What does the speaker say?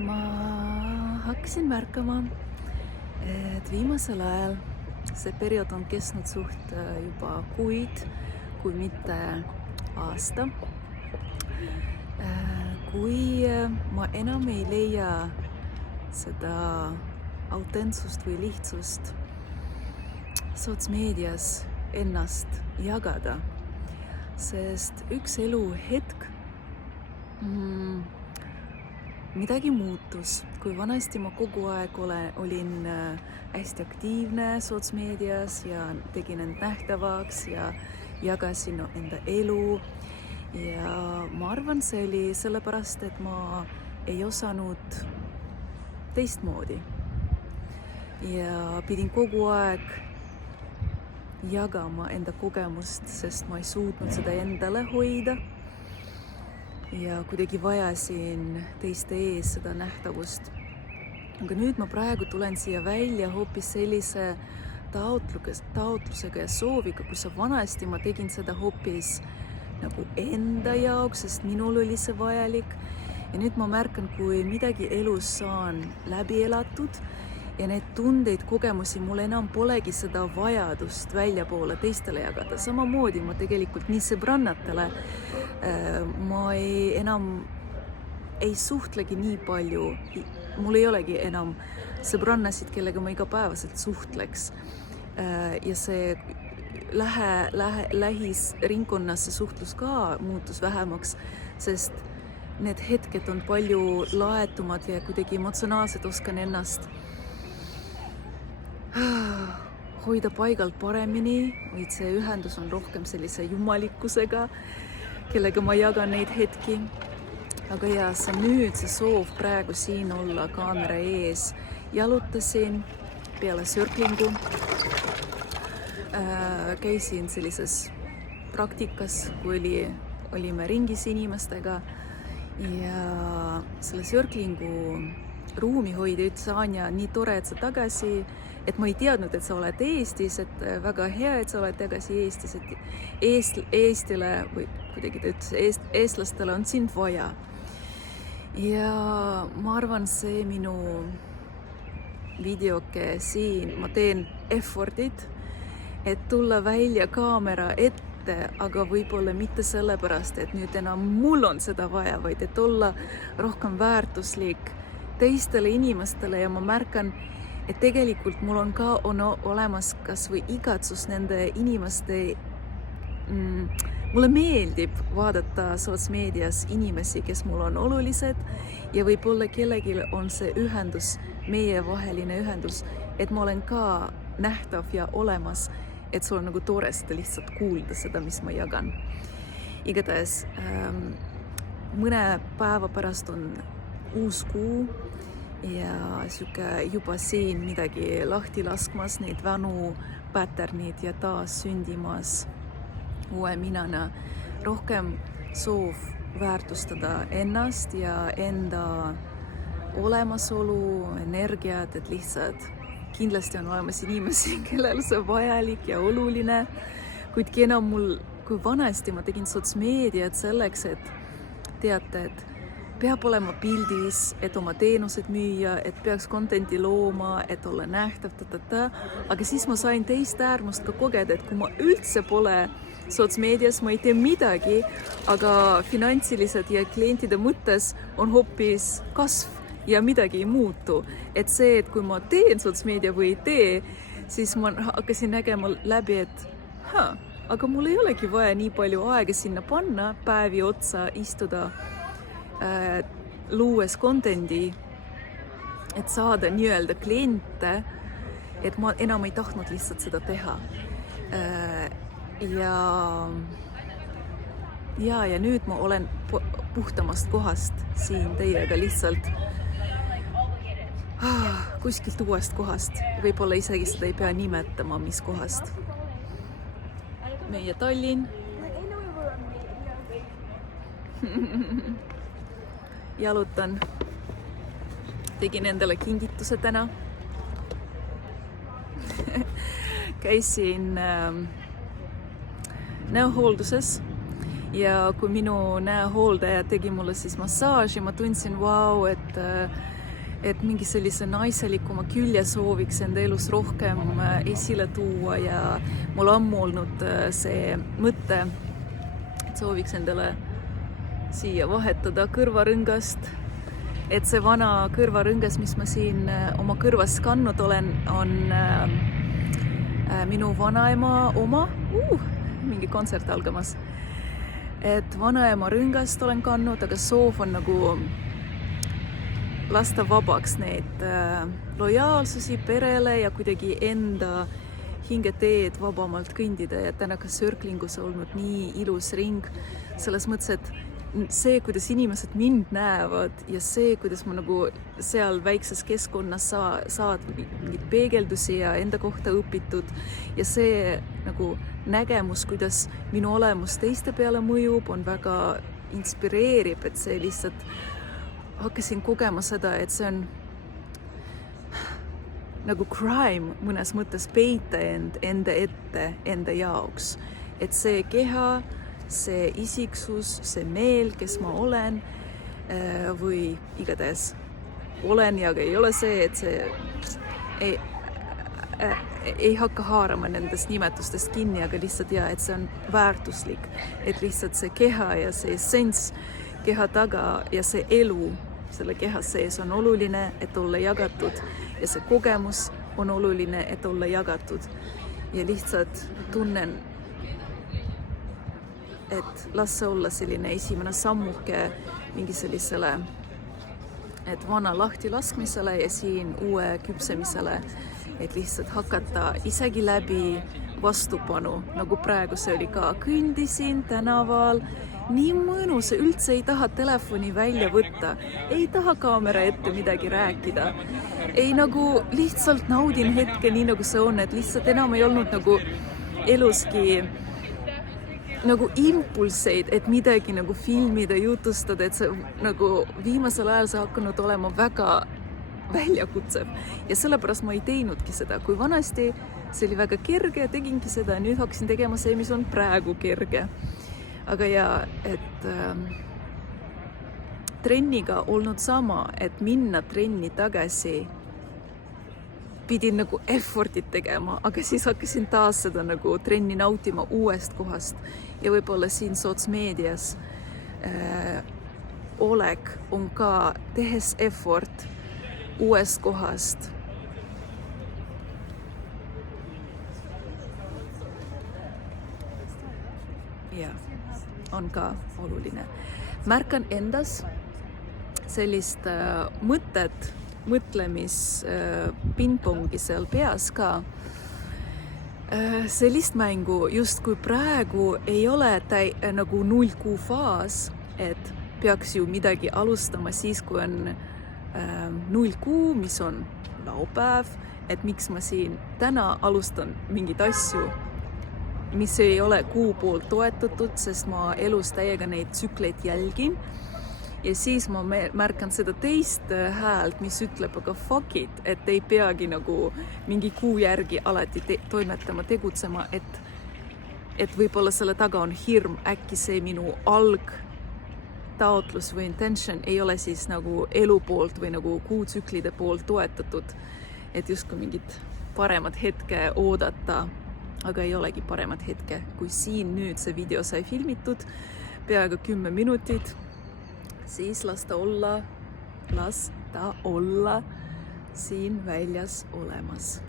Ma hakkasin märkama, et viimasel ajal see periood on kestnud suht juba kuid, kui mitte aasta. Kui ma enam ei leia seda autentsust või lihtsust sotsmeedias ennast jagada, sest üks eluhetk midagi muutus. Kui vanasti ma kogu aeg olin hästi aktiivne sotsmeedias ja tegin end nähtavaks ja jagasin enda elu. Ja ma arvan, see oli sellepärast, et ma ei osanud teistmoodi. Ja pidin kogu aeg jagama enda kogemust, sest ma ei suutnud seda endale hoida. Ja kuidagi vajasin teiste ees seda nähtavust. Aga nüüd ma praegu tulen siia välja hoopis sellise taotlusega ja sooviga, kus vanasti ma tegin seda hoopis nagu enda jaoks, sest minul oli see vajalik. Ja nüüd ma märkan, kui midagi elus saan läbi elatud ja need tundeid, kogemusi, mul enam polegi seda vajadust väljapoole teistele jagada. Samamoodi ma tegelikult nii sõbrannatele ma enam ei suhtlegi nii palju. Mul ei olegi enam sõbrannasid, kellega ma igapäevaselt suhtleks. Ja see lähis ringkonnas see suhtlus ka muutus vähemaks, sest need hetked on palju laetumad ja kuidagi emotsionaalselt oskan ennast hoida paigalt paremini, vaid see ühendus on rohkem sellise jumalikkusega, kellega ma jagan neid hetki. Aga ja see nüüd see soov praegu siin olla kaamera ees. Jalutasin peale sörklingu. Käisin sellises praktikas, kui olime ringis inimestega ja selle sörklingu ruumihoidja ütles, Anja, nii tore, et sa tagasi, et ma ei teadnud, et sa oled Eestis, et väga hea, et sa oled tagasi Eestis, et Eestile või kuidagi ta ütles, eestlastele on sind vaja. Ja ma arvan, see minu videoke siin, ma teen effortit, et tulla välja kaamera ette, aga võib-olla mitte sellepärast, et nüüd enam mul on seda vaja, vaid et olla rohkem väärtuslik teistele inimestele ja ma märkan, et tegelikult mul on ka olemas kas või igatsus nende inimeste. Mulle meeldib vaadata sotsmeedias inimesi, kes mul on olulised ja võib-olla kellelgi on see ühendus, meievaheline ühendus, et ma olen ka nähtav ja olemas, et sul on nagu tore seda lihtsalt kuulda seda, mis ma jagan. Igatahes mõne päeva pärast on uus kuu ja juba siin midagi lahti laskmas, neid vanu patternid ja taas sündimas uue minana. Rohkem soov väärtustada ennast ja enda olemasolu, energiat, et lihtsalt kindlasti on olemas inimesi, kellel see vajalik ja oluline, kuid enam kui vanasti ma tegin sotsmeediat selleks, et teate, et peab olema pildis, et oma teenused müüa, et peaks contenti looma, et olla nähtav, aga siis ma sain teist äärmust ka kogeda, et kui ma üldse pole sotsmeedias, ma ei tee midagi, aga finantsiliselt ja klientide mõttes on hoopis kasv ja midagi ei muutu. Et see, et kui ma teen sotsmeedia või ei tee, siis ma hakkasin nägema läbi, et aga mul ei olegi vaja nii palju aega sinna panna, päevi otsa istuda, luues contenti, et saada nii-öelda kliente, et ma enam ei tahtnud lihtsalt seda teha. Ja nüüd ma olen puhtamast kohast siin teiega lihtsalt kuskilt uuest kohast. Võib-olla isegi seda ei pea nimetama, mis kohast. Meie Tallinn. Jalutan. Tegin endale kingituse täna. Käisin näohoolduses ja kui minu näohooldaja tegi mulle siis massaaži, ma tundsin, vau, et mingi sellise naiselikuma külje sooviks enda elus rohkem esile tuua ja mul ammu olnud see mõte, et sooviks endale siia vahetada kõrvarõngast, et see vana kõrvarõngas, mis ma siin oma kõrvas kandnud olen, on minu vanaema oma, mingi kontsert algamas, et vanaema rõngast olen kandnud, aga soov on nagu lasta vabaks neid lojaalsusi perele ja kuidagi enda hingeteed vabamalt kõndida ja täna ka Circlingus olnud nii ilus ring selles mõttes, et see, kuidas inimesed mind näevad ja see, kuidas ma nagu seal väikses keskkonnas saad mingeid peegeldusi ja enda kohta õpitud ja see nagu nägemus, kuidas minu olemus teiste peale mõjub, on väga inspireerib, et see lihtsalt hakkasin kogema seda, et see on nagu crime mõnes mõttes peita enda ette enda jaoks, et see keha, see isiksus, see meel, kes ma olen või igatahes olen ja ei ole see, et see ei hakka haarama nendest nimetustest kinni, aga lihtsalt et see on väärtuslik, et lihtsalt see keha ja see essents keha taga ja see elu selle keha sees on oluline, et olla jagatud ja see kogemus on oluline, et olla jagatud ja lihtsalt tunnen, et las see olla selline esimene sammuke mingi sellisele, et vana lahti laskmisele ja siin uue küpsemisele, et lihtsalt hakata isegi läbi vastupanu, nagu praegu see oli ka, kõndisin tänaval, nii mõnus, üldse ei taha telefoni välja võtta, ei taha kaamera ette midagi rääkida, ei nagu lihtsalt naudin hetke nii nagu see on, et lihtsalt enam ei olnud nagu eluski nagu impulseid, et midagi nagu filmida, jutustada, et see nagu viimasel ajal see hakanud olema väga väljakutsev ja sellepärast ma ei teinudki seda, kui vanasti see oli väga kerge, tegingi seda ja nüüd hakkasin tegema see, mis on praegu kerge. Aga et trenniga olnud sama, et minna trenni tagasi pidin nagu effortit tegema, aga siis hakkasin taas seda nagu trenni nautima uuest kohast ja võib-olla siin sotsmeedias olek on ka tehes effort uuest kohast. Ja, on ka oluline. Märkan endas sellist mõtlemis pingpongi seal peas ka. Sellist mängu justkui praegu ei ole nagu 0-kuu faas, et peaks ju midagi alustama siis, kui on 0-kuu, mis on laupäev, et miks ma siin täna alustan mingeid asju, mis ei ole kuu poolt toetatud, sest ma elus täiega neid tsükleid jälgin. Ja siis ma märkan seda teist häält, mis ütleb, aga fuck it, et ei peagi nagu mingi kuu järgi alati toimetama, tegutsema, et võib-olla selle taga on hirm, äkki see minu algtaotlus või intention ei ole siis nagu elu poolt või nagu kuutsüklide poolt toetatud, et justkui mingit paremat hetke oodata, aga ei olegi paremat hetke, kui siin nüüd see video sai filmitud, peaaegu 10 minutit, siis las ta olla siin väljas olemas.